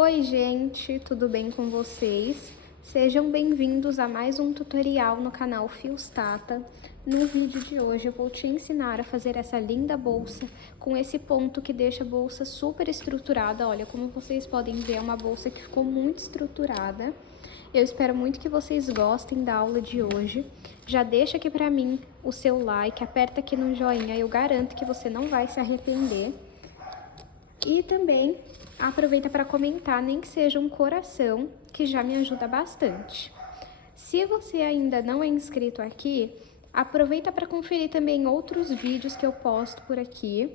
Oi gente, tudo bem com vocês? Sejam bem-vindos a mais um tutorial no canal Fios Tata. No vídeo de hoje eu vou te ensinar a fazer essa linda bolsa com esse ponto que deixa a bolsa super estruturada. Olha, como vocês podem ver, é uma bolsa que ficou muito estruturada. Eu espero muito que vocês gostem da aula de hoje. Já deixa aqui pra mim o seu like, aperta aqui no joinha, eu garanto que você não vai se arrepender. E também aproveita para comentar, nem que seja um coração, que já me ajuda bastante. Se você ainda não é inscrito aqui, aproveita para conferir também outros vídeos que eu posto por aqui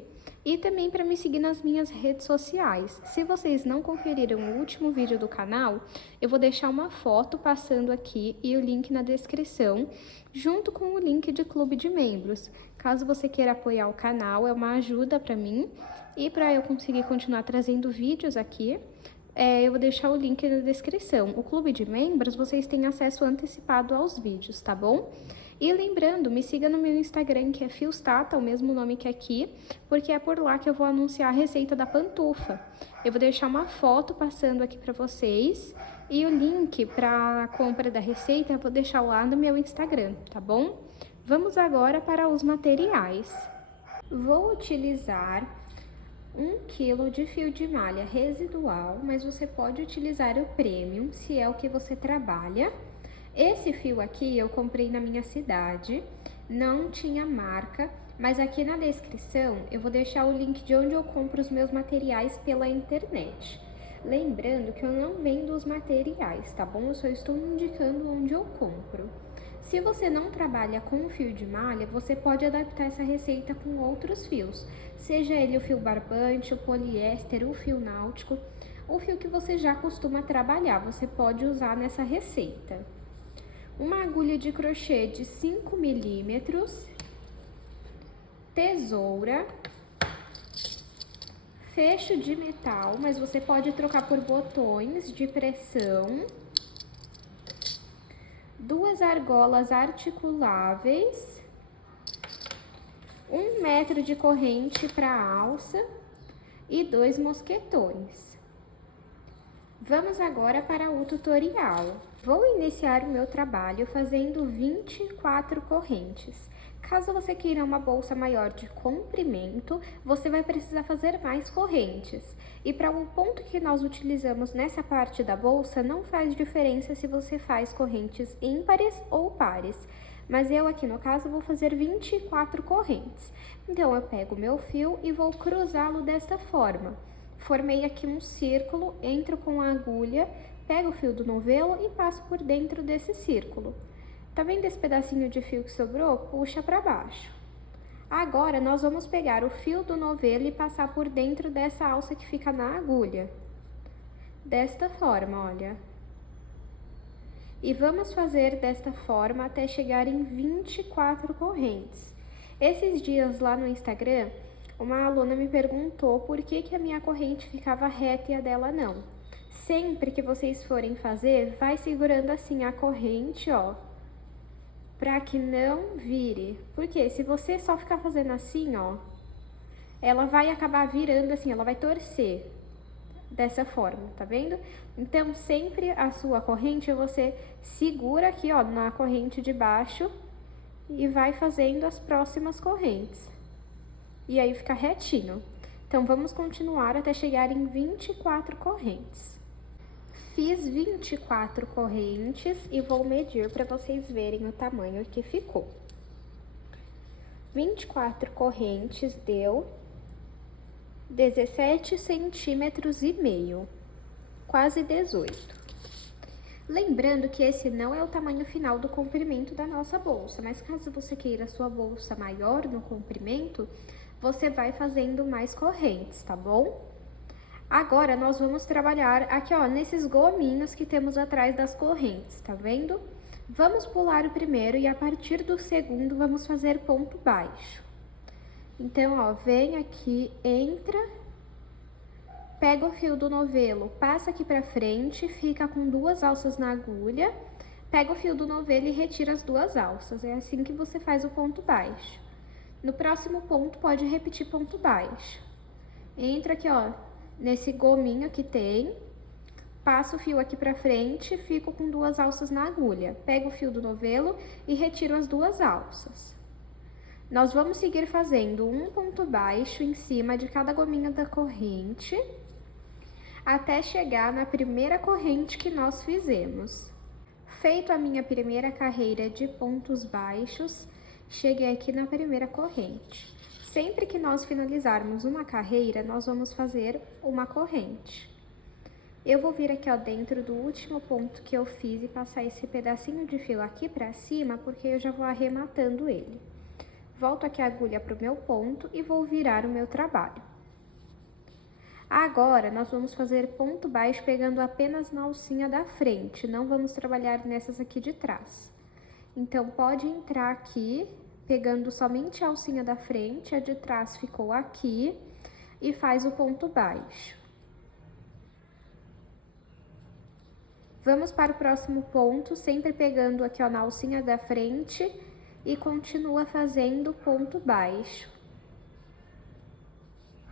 e também para me seguir nas minhas redes sociais. Se vocês não conferiram o último vídeo do canal, eu vou deixar uma foto passando aqui e o link na descrição, junto com o link de clube de membros. Caso você queira apoiar o canal, é uma ajuda para mim e para eu conseguir continuar trazendo vídeos aqui. Eu vou deixar o link na descrição. O clube de membros, vocês têm acesso antecipado aos vídeos, tá bom? E lembrando, me siga no meu Instagram, que é Fios Tata, o mesmo nome que aqui, porque é por lá que eu vou anunciar a receita da pantufa. Eu vou deixar uma foto passando aqui para vocês e o link para a compra da receita eu vou deixar lá no meu Instagram, tá bom? Vamos agora para os materiais. Vou utilizar 1 kg de fio de malha residual, mas você pode utilizar o premium, se é o que você trabalha. Esse fio aqui eu comprei na minha cidade, não tinha marca, mas aqui na descrição eu vou deixar o link de onde eu compro os meus materiais pela internet. Lembrando que eu não vendo os materiais, tá bom? Eu só estou indicando onde eu compro. Se você não trabalha com fio de malha, você pode adaptar essa receita com outros fios, seja ele o fio barbante, o poliéster, o fio náutico, o fio que você já costuma trabalhar, você pode usar nessa receita. Uma agulha de crochê de 5 milímetros, tesoura, fecho de metal, mas você pode trocar por botões de pressão, 2 argolas articuláveis, 1 metro de corrente para alça e 2 mosquetões. Vamos agora para o tutorial. Vou iniciar o meu trabalho fazendo 24 correntes. Caso você queira uma bolsa maior de comprimento, você vai precisar fazer mais correntes. E para o ponto que nós utilizamos nessa parte da bolsa, não faz diferença se você faz correntes ímpares ou pares. Mas eu aqui no caso vou fazer 24 correntes. Então eu pego o meu fio e vou cruzá-lo desta forma. Formei aqui um círculo, entro com a agulha, pego o fio do novelo e passo por dentro desse círculo. Tá vendo esse pedacinho de fio que sobrou? Puxa para baixo. Agora, nós vamos pegar o fio do novelo e passar por dentro dessa alça que fica na agulha. Desta forma, olha. E vamos fazer desta forma até chegar em 24 correntes. Esses dias lá no Instagram, uma aluna me perguntou por que a minha corrente ficava reta e a dela não. Sempre que vocês forem fazer, vai segurando assim a corrente, ó, pra que não vire. Porque se você só ficar fazendo assim, ó, ela vai acabar virando assim, ela vai torcer dessa forma, tá vendo? Então, sempre a sua corrente, você segura aqui, ó, na corrente de baixo e vai fazendo as próximas correntes. E aí fica retinho. Então, vamos continuar até chegar em 24 correntes. Fiz 24 correntes e vou medir para vocês verem o tamanho que ficou. 24 correntes deu 17 centímetros e meio, quase 18. Lembrando que esse não é o tamanho final do comprimento da nossa bolsa, mas caso você queira sua bolsa maior no comprimento, você vai fazendo mais correntes, tá bom? Agora, nós vamos trabalhar aqui, ó, nesses gominhos que temos atrás das correntes, tá vendo? Vamos pular o primeiro e a partir do segundo vamos fazer ponto baixo. Então, ó, vem aqui, entra, pega o fio do novelo, passa aqui pra frente, fica com 2 alças na agulha, pega o fio do novelo e retira as 2 alças. É assim que você faz o ponto baixo. No próximo ponto, pode repetir ponto baixo. Entra aqui, ó, nesse gominho que tem, Passo o fio aqui pra frente, fico com 2 alças na agulha. Pego o fio do novelo e retiro as 2 alças. Nós vamos seguir fazendo um ponto baixo em cima de cada gominha da corrente, até chegar na primeira corrente que nós fizemos. Feito a minha primeira carreira de pontos baixos, cheguei aqui na primeira corrente. Sempre que nós finalizarmos uma carreira, nós vamos fazer uma corrente. Eu vou vir aqui, ó, dentro do último ponto que eu fiz e passar esse pedacinho de fio aqui pra cima, porque eu já vou arrematando ele. Volto aqui a agulha pro meu ponto e vou virar o meu trabalho. Agora, nós vamos fazer ponto baixo pegando apenas na alcinha da frente, não vamos trabalhar nessas aqui de trás. Então, pode entrar aqui, pegando somente a alcinha da frente, a de trás ficou aqui, e faz o ponto baixo. Vamos para o próximo ponto, sempre pegando aqui, ó, na alcinha da frente, e continua fazendo ponto baixo.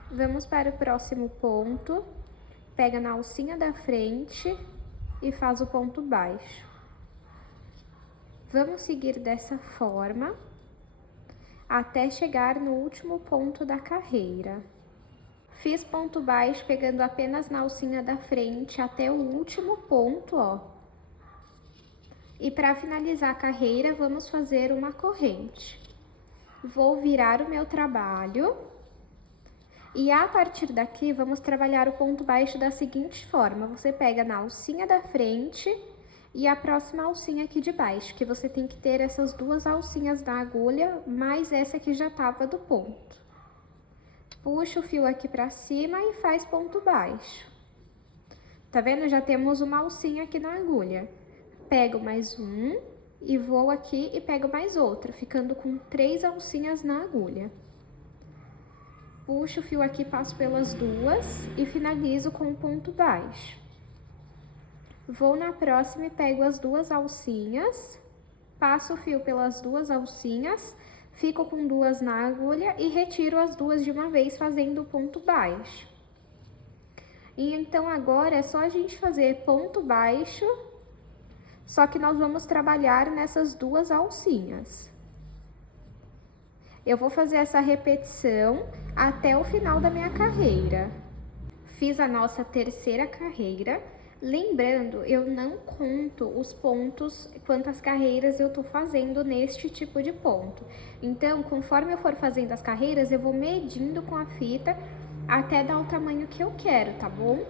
Vamos para o próximo ponto, pega na alcinha da frente e faz o ponto baixo. Vamos seguir dessa forma, até chegar no último ponto da carreira. Fiz ponto baixo pegando apenas na alcinha da frente até o último ponto, ó. E para finalizar a carreira, vamos fazer uma corrente. Vou virar o meu trabalho. E a partir daqui, vamos trabalhar o ponto baixo da seguinte forma. Você pega na alcinha da frente e a próxima alcinha aqui de baixo, que você tem que ter essas 2 alcinhas da agulha, mais essa que já tava do ponto. Puxa o fio aqui pra cima e faz ponto baixo. Tá vendo? Já temos uma alcinha aqui na agulha. Pego mais um e vou aqui e pego mais outra, ficando com 3 alcinhas na agulha. Puxo o fio aqui, passo pelas 2 e finalizo com um ponto baixo. Vou na próxima e pego as 2 alcinhas, passo o fio pelas 2 alcinhas, fico com 2 na agulha e retiro as 2 de uma vez, fazendo o ponto baixo. E então agora é só a gente fazer ponto baixo, só que nós vamos trabalhar nessas 2 alcinhas. Eu vou fazer essa repetição até o final da minha carreira. Fiz a nossa terceira carreira. Lembrando, eu não conto os pontos, quantas carreiras eu tô fazendo neste tipo de ponto. Então, conforme eu for fazendo as carreiras, eu vou medindo com a fita até dar o tamanho que eu quero, tá bom?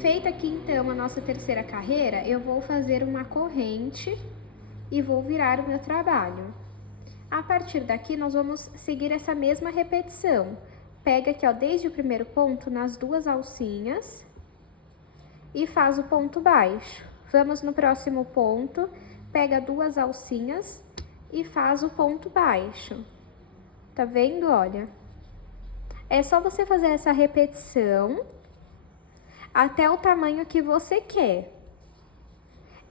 Feita aqui, então, a nossa terceira carreira, eu vou fazer uma corrente e vou virar o meu trabalho. A partir daqui, nós vamos seguir essa mesma repetição. Pega aqui, ó, desde o primeiro ponto, nas 2 alcinhas e faz o ponto baixo. Vamos no próximo ponto, pega 2 alcinhas e faz o ponto baixo. Tá vendo? Olha. É só você fazer essa repetição até o tamanho que você quer.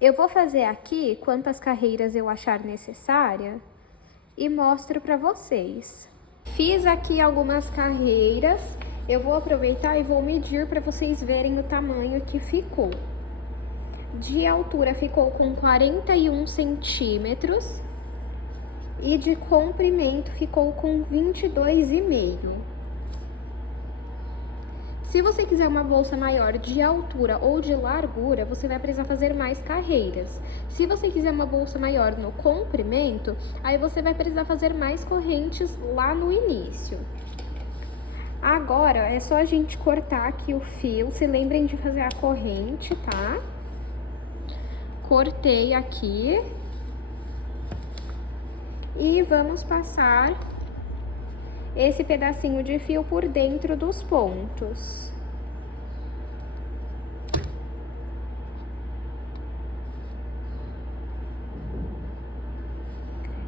Eu vou fazer aqui quantas carreiras eu achar necessária e mostro pra vocês. Fiz aqui algumas carreiras, eu vou aproveitar e vou medir para vocês verem o tamanho que ficou. De altura ficou com 41 centímetros e de comprimento ficou com 22,5. Se você quiser uma bolsa maior de altura ou de largura, você vai precisar fazer mais carreiras. Se você quiser uma bolsa maior no comprimento, aí você vai precisar fazer mais correntes lá no início. Agora, é só a gente cortar aqui o fio. Se lembrem de fazer a corrente, tá? Cortei aqui. E vamos passar esse pedacinho de fio por dentro dos pontos.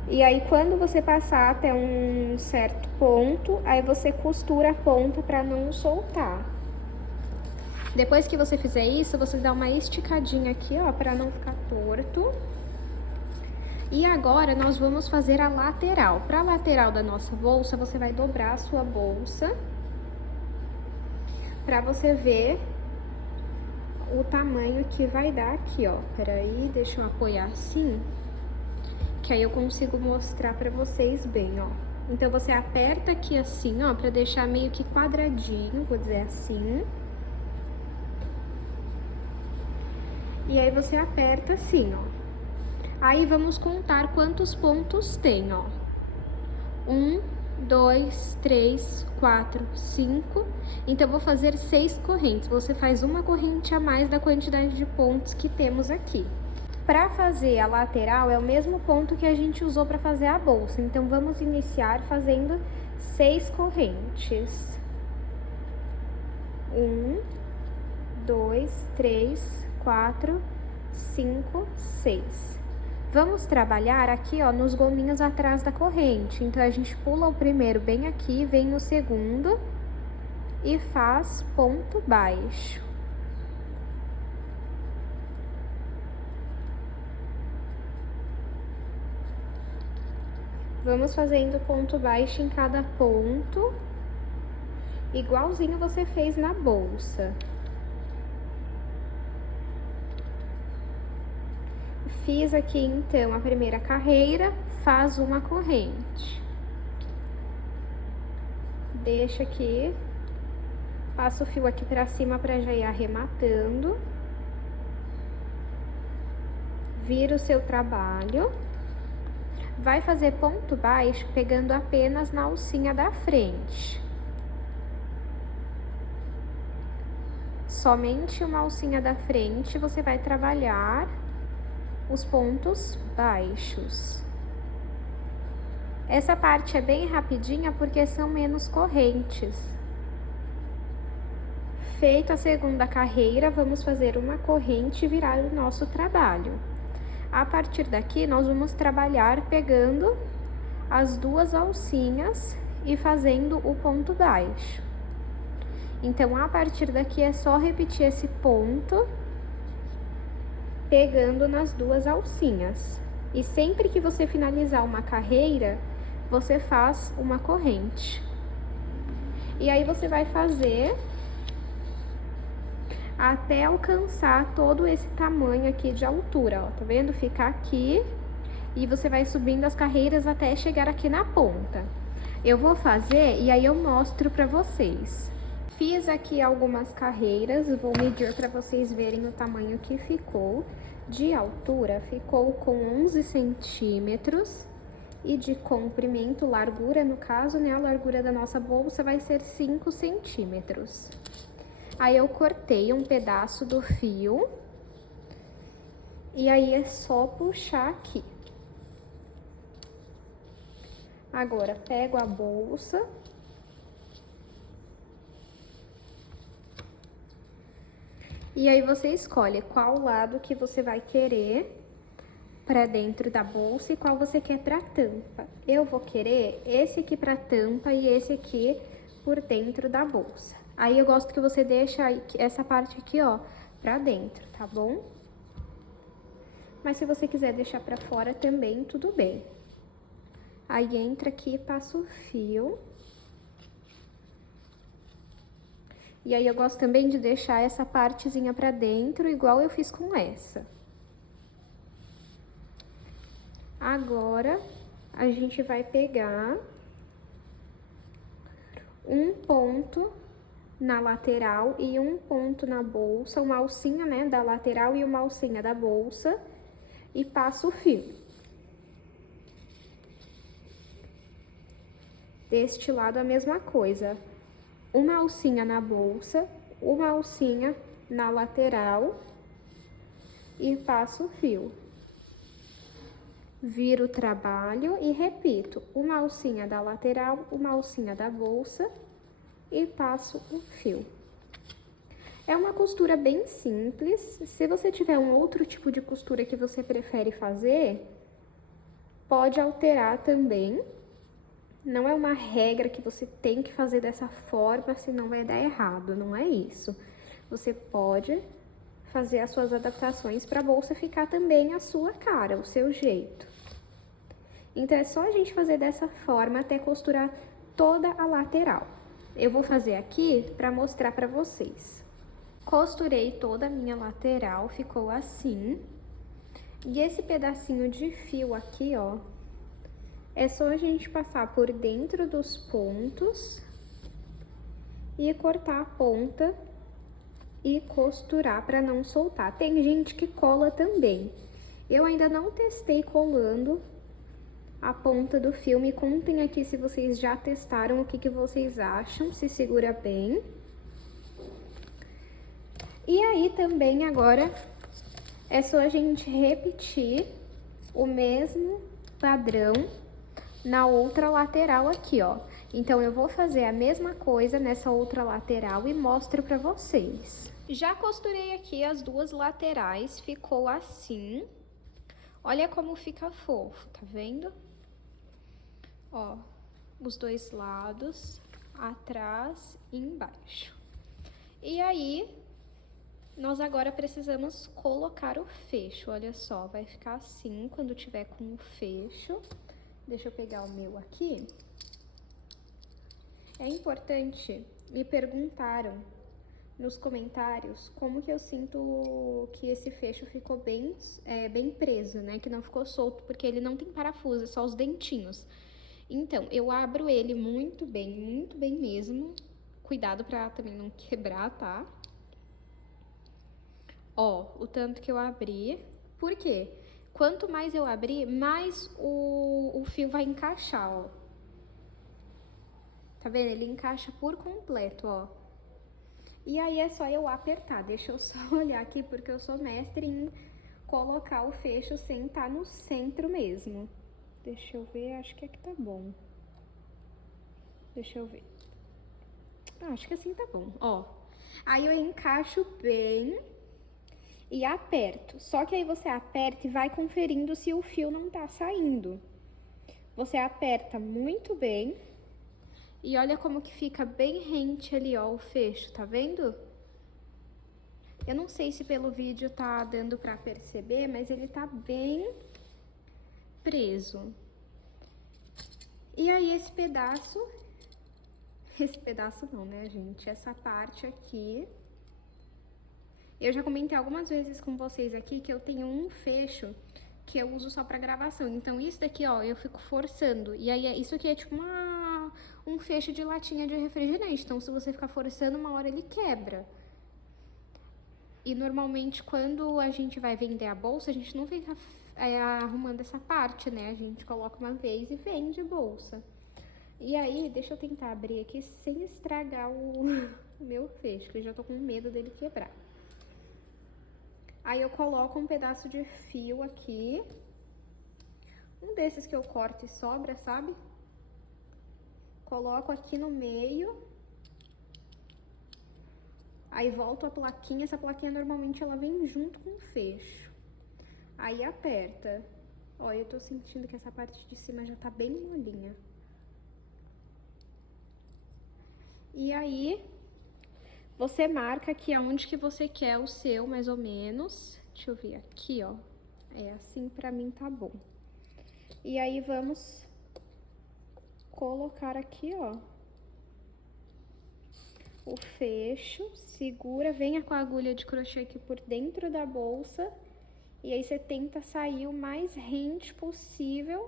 E aí, quando você passar até um certo ponto, aí você costura a ponta para não soltar. Depois que você fizer isso, você dá uma esticadinha aqui, ó, para não ficar torto. E agora, nós vamos fazer a lateral. Para a lateral da nossa bolsa, você vai dobrar a sua bolsa, para você ver o tamanho que vai dar aqui, ó. Peraí, deixa eu apoiar assim, que aí eu consigo mostrar pra vocês bem, ó. Então, você aperta aqui assim, ó, pra deixar meio que quadradinho, vou dizer assim. E aí, você aperta assim, ó. Aí, vamos contar quantos pontos tem, ó. 1, 2, 3, 4, 5. Então, eu vou fazer 6 correntes. Você faz uma corrente a mais da quantidade de pontos que temos aqui. Para fazer a lateral, é o mesmo ponto que a gente usou para fazer a bolsa. Então, vamos iniciar fazendo 6 correntes. 1, 2, 3, 4, 5, 6. Vamos trabalhar aqui, ó, nos gominhos atrás da corrente. Então, a gente pula o primeiro bem aqui, vem o segundo e faz ponto baixo. Vamos fazendo ponto baixo em cada ponto, igualzinho você fez na bolsa. Fiz aqui, então, a primeira carreira, faz uma corrente. Deixa aqui, passa o fio aqui pra cima pra já ir arrematando. Vira o seu trabalho. Vai fazer ponto baixo pegando apenas na alcinha da frente. Somente uma alcinha da frente você vai trabalhar os pontos baixos. Essa parte é bem rapidinha porque são menos correntes. Feita a segunda carreira, vamos fazer uma corrente e virar o nosso trabalho. A partir daqui, nós vamos trabalhar pegando as duas alcinhas e fazendo o ponto baixo. Então, a partir daqui é só repetir esse ponto, pegando nas duas alcinhas. E sempre que você finalizar uma carreira, você faz uma corrente. E aí, você vai fazer até alcançar todo esse tamanho aqui de altura, ó, tá vendo? Fica aqui e você vai subindo as carreiras até chegar aqui na ponta. Eu vou fazer e aí eu mostro pra vocês. Fiz aqui algumas carreiras, vou medir pra vocês verem o tamanho que ficou. De altura, ficou com 11 centímetros e de comprimento, largura no caso, né? A largura da nossa bolsa vai ser 5 centímetros. Aí, eu cortei um pedaço do fio e aí é só puxar aqui. Agora, pego a bolsa. E aí, você escolhe qual lado que você vai querer pra dentro da bolsa e qual você quer pra tampa. Eu vou querer esse aqui pra tampa e esse aqui por dentro da bolsa. Aí, eu gosto que você deixa essa parte aqui, ó, pra dentro, tá bom? Mas se você quiser deixar pra fora também, tudo bem. Aí, entra aqui e passa o fio. E aí, eu gosto também de deixar essa partezinha pra dentro, igual eu fiz com essa. Agora, a gente vai pegar um ponto na lateral e um ponto na bolsa, uma alcinha, né, da lateral e uma alcinha da bolsa, e passo o fio. Deste lado a mesma coisa, uma alcinha na bolsa, uma alcinha na lateral e passo o fio. Viro o trabalho e repito, uma alcinha da lateral, uma alcinha da bolsa e passo o fio. É uma costura bem simples. Se você tiver um outro tipo de costura que você prefere fazer, pode alterar também. Não é uma regra que você tem que fazer dessa forma, senão vai dar errado, não é isso. Você pode fazer as suas adaptações para a bolsa ficar também a sua cara, o seu jeito. Então, é só a gente fazer dessa forma até costurar toda a lateral. Eu vou fazer aqui para mostrar para vocês. Costurei toda a minha lateral, ficou assim. E esse pedacinho de fio aqui, ó, é só a gente passar por dentro dos pontos e cortar a ponta e costurar para não soltar. Tem gente que cola também. Eu ainda não testei colando a ponta do fio. Me contem aqui se vocês já testaram, o que que vocês acham, se segura bem. E aí também agora é só a gente repetir o mesmo padrão na outra lateral aqui, ó. Então, eu vou fazer a mesma coisa nessa outra lateral e mostro pra vocês. Já costurei aqui as duas laterais, ficou assim. Olha como fica fofo, tá vendo? Ó, os dois lados, atrás e embaixo. E aí, nós agora precisamos colocar o fecho, olha só, vai ficar assim quando tiver com o fecho. Deixa eu pegar o meu aqui. É importante, me perguntaram nos comentários como que eu sinto que esse fecho ficou bem preso, né? Que não ficou solto, porque ele não tem parafuso, é só os dentinhos. Então, eu abro ele muito bem mesmo. Cuidado pra também não quebrar, tá? Ó, o tanto que eu abri. Por quê? Quanto mais eu abrir, mais o fio vai encaixar, ó. Tá vendo? Ele encaixa por completo, ó. E aí é só eu apertar. Deixa eu só olhar aqui, porque eu sou mestre em colocar o fecho sem estar no centro mesmo. Deixa eu ver, acho que aqui tá bom. Deixa eu ver. Acho que assim tá bom, ó. Aí eu encaixo bem e aperto. Só que aí você aperta e vai conferindo se o fio não tá saindo. Você aperta muito bem e olha como que fica bem rente ali, ó, o fecho, tá vendo? Eu não sei se pelo vídeo tá dando pra perceber, mas ele tá bem preso. E aí esse pedaço não, né, gente? Essa parte aqui... Eu já comentei algumas vezes com vocês aqui que eu tenho um fecho que eu uso só pra gravação. Então, isso daqui, ó, eu fico forçando. E aí, isso aqui é tipo um fecho de latinha de refrigerante. Então, se você ficar forçando, uma hora ele quebra. E, normalmente, quando a gente vai vender a bolsa, a gente não fica arrumando essa parte, né? A gente coloca uma vez e vende a bolsa. E aí, deixa eu tentar abrir aqui sem estragar o meu fecho, que eu já tô com medo dele quebrar. Aí eu coloco um pedaço de fio aqui, um desses que eu corto e sobra, sabe? Coloco aqui no meio, aí volto a plaquinha, essa plaquinha normalmente ela vem junto com o fecho. Aí aperta. Ó, eu tô sentindo que essa parte de cima já tá bem molinha. E aí... você marca aqui aonde que você quer o seu, mais ou menos. Deixa eu ver aqui, ó. É, assim pra mim tá bom. E aí, vamos colocar aqui, ó, o fecho. Segura, venha com a agulha de crochê aqui por dentro da bolsa. E aí, você tenta sair o mais rente possível.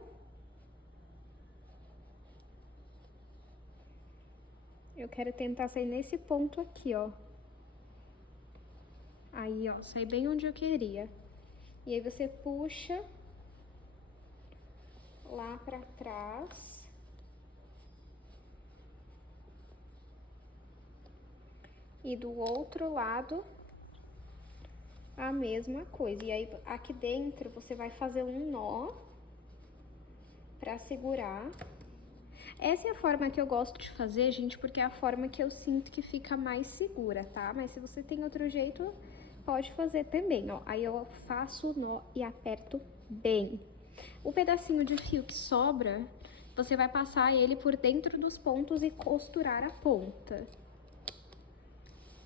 Eu quero tentar sair nesse ponto aqui, ó. Aí, ó, sai bem onde eu queria. E aí, você puxa lá pra trás. E do outro lado, a mesma coisa. E aí, aqui dentro, você vai fazer um nó pra segurar. Essa é a forma que eu gosto de fazer, gente, porque é a forma que eu sinto que fica mais segura, tá? Mas se você tem outro jeito, pode fazer também, ó. Aí eu faço o nó e aperto bem. O pedacinho de fio que sobra, você vai passar ele por dentro dos pontos e costurar a ponta.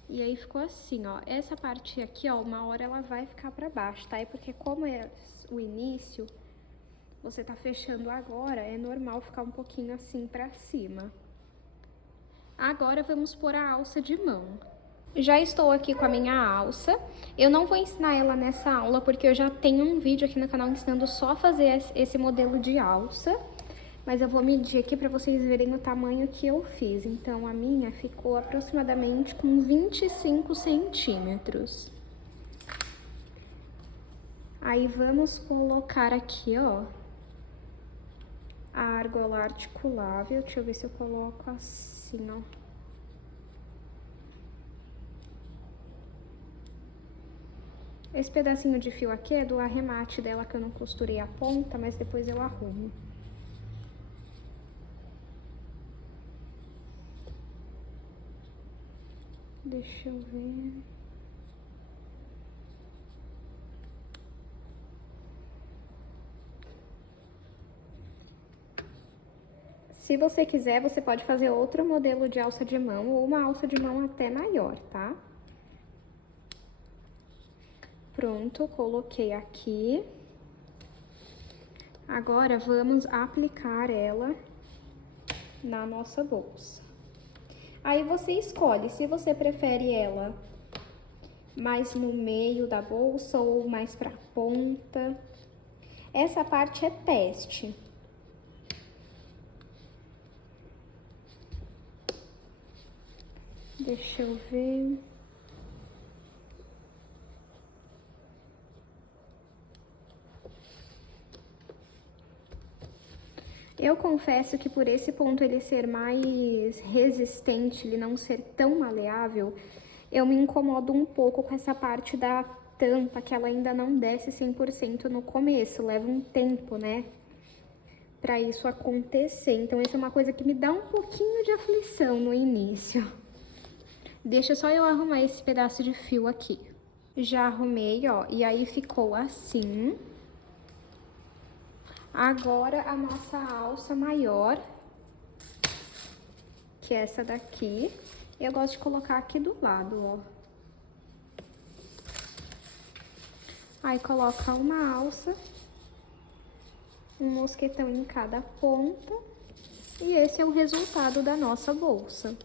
E aí ficou assim, ó. Essa parte aqui, ó, uma hora ela vai ficar pra baixo, tá? É porque como é o início... você tá fechando agora, é normal ficar um pouquinho assim pra cima. Agora, vamos pôr a alça de mão. Já estou aqui com a minha alça. Eu não vou ensinar ela nessa aula, porque eu já tenho um vídeo aqui no canal ensinando só a fazer esse modelo de alça. Mas eu vou medir aqui para vocês verem o tamanho que eu fiz. Então, a minha ficou aproximadamente com 25 centímetros. Aí, vamos colocar aqui, ó, a argola articulável. Deixa eu ver se eu coloco assim, ó. Esse pedacinho de fio aqui é do arremate dela, que eu não costurei a ponta, mas depois eu arrumo. Deixa eu ver... Se você quiser, você pode fazer outro modelo de alça de mão ou uma alça de mão até maior, tá? Pronto, coloquei aqui. Agora, vamos aplicar ela na nossa bolsa. Aí, você escolhe se você prefere ela mais no meio da bolsa ou mais pra ponta. Essa parte é teste. Deixa eu ver... Eu confesso que por esse ponto ele ser mais resistente, ele não ser tão maleável, eu me incomodo um pouco com essa parte da tampa, que ela ainda não desce 100% no começo, leva um tempo, né, pra isso acontecer. Então, isso é uma coisa que me dá um pouquinho de aflição no início. Deixa só eu arrumar esse pedaço de fio aqui. Já arrumei, ó, e aí ficou assim. Agora, a nossa alça maior, que é essa daqui, eu gosto de colocar aqui do lado, ó. Aí, coloca uma alça, um mosquetão em cada ponta, e esse é o resultado da nossa bolsa.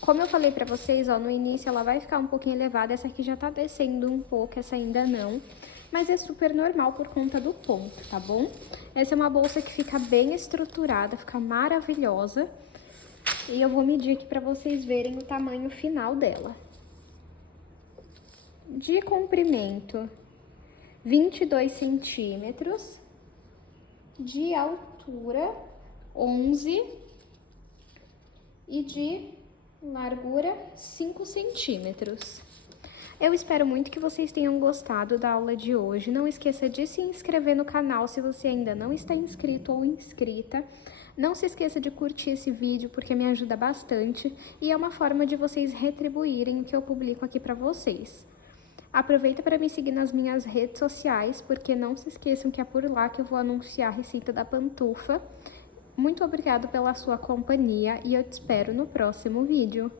Como eu falei pra vocês, ó, no início ela vai ficar um pouquinho elevada, essa aqui já tá descendo um pouco, essa ainda não. Mas é super normal por conta do ponto, tá bom? Essa é uma bolsa que fica bem estruturada, fica maravilhosa. E eu vou medir aqui pra vocês verem o tamanho final dela. De comprimento, 22 centímetros. De altura, 11. E de largura, 5 centímetros. Eu espero muito que vocês tenham gostado da aula de hoje. Não esqueça de se inscrever no canal se você ainda não está inscrito ou inscrita. Não se esqueça de curtir esse vídeo porque me ajuda bastante e é uma forma de vocês retribuírem o que eu publico aqui para vocês. Aproveita para me seguir nas minhas redes sociais, porque não se esqueçam que é por lá que eu vou anunciar a receita da pantufa. Muito obrigada pela sua companhia e eu te espero no próximo vídeo.